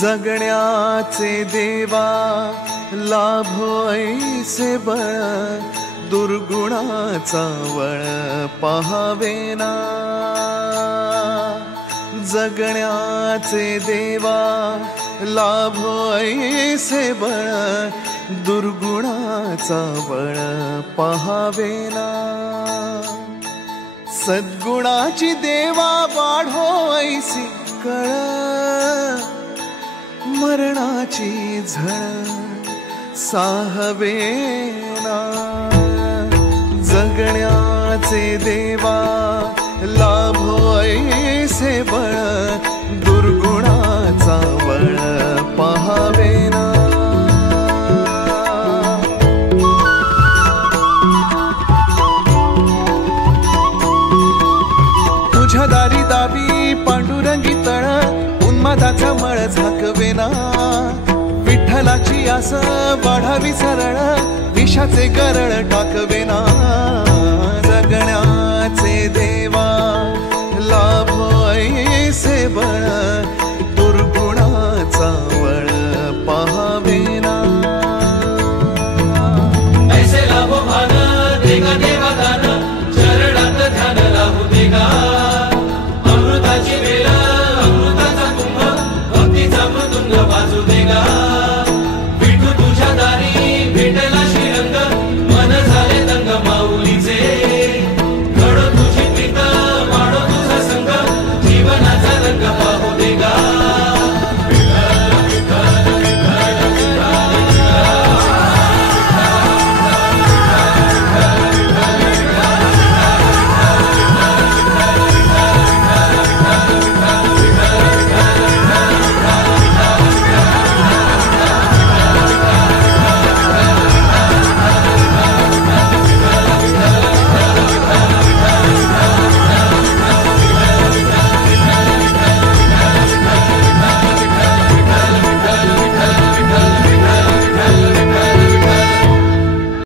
जगण्याचे देवा लाभो ऐसे बळ, दुर्गुणाचा वळ पाहावेना। जगण्याचे देवा लाभो ऐसे बळ, दुर्गुणाचा बळ पाहावेना। सद्गुणाची देवा वाढो ऐसी कळ, मरणाची झळ साहवेना। जगण्याचे देवा लाभो ऐसे बळ, दुर्गुणाचा बळ पाहावेना। तुझ्या दारी दावी पांडुरंगी तळ, उन्मादाचा मळ झाकवेना। विठ्ठलाची आस वाढावी सरळ, विषाचे गरळ टाकवेना। जगण्याचे देवा लाभो ऐसे बळ,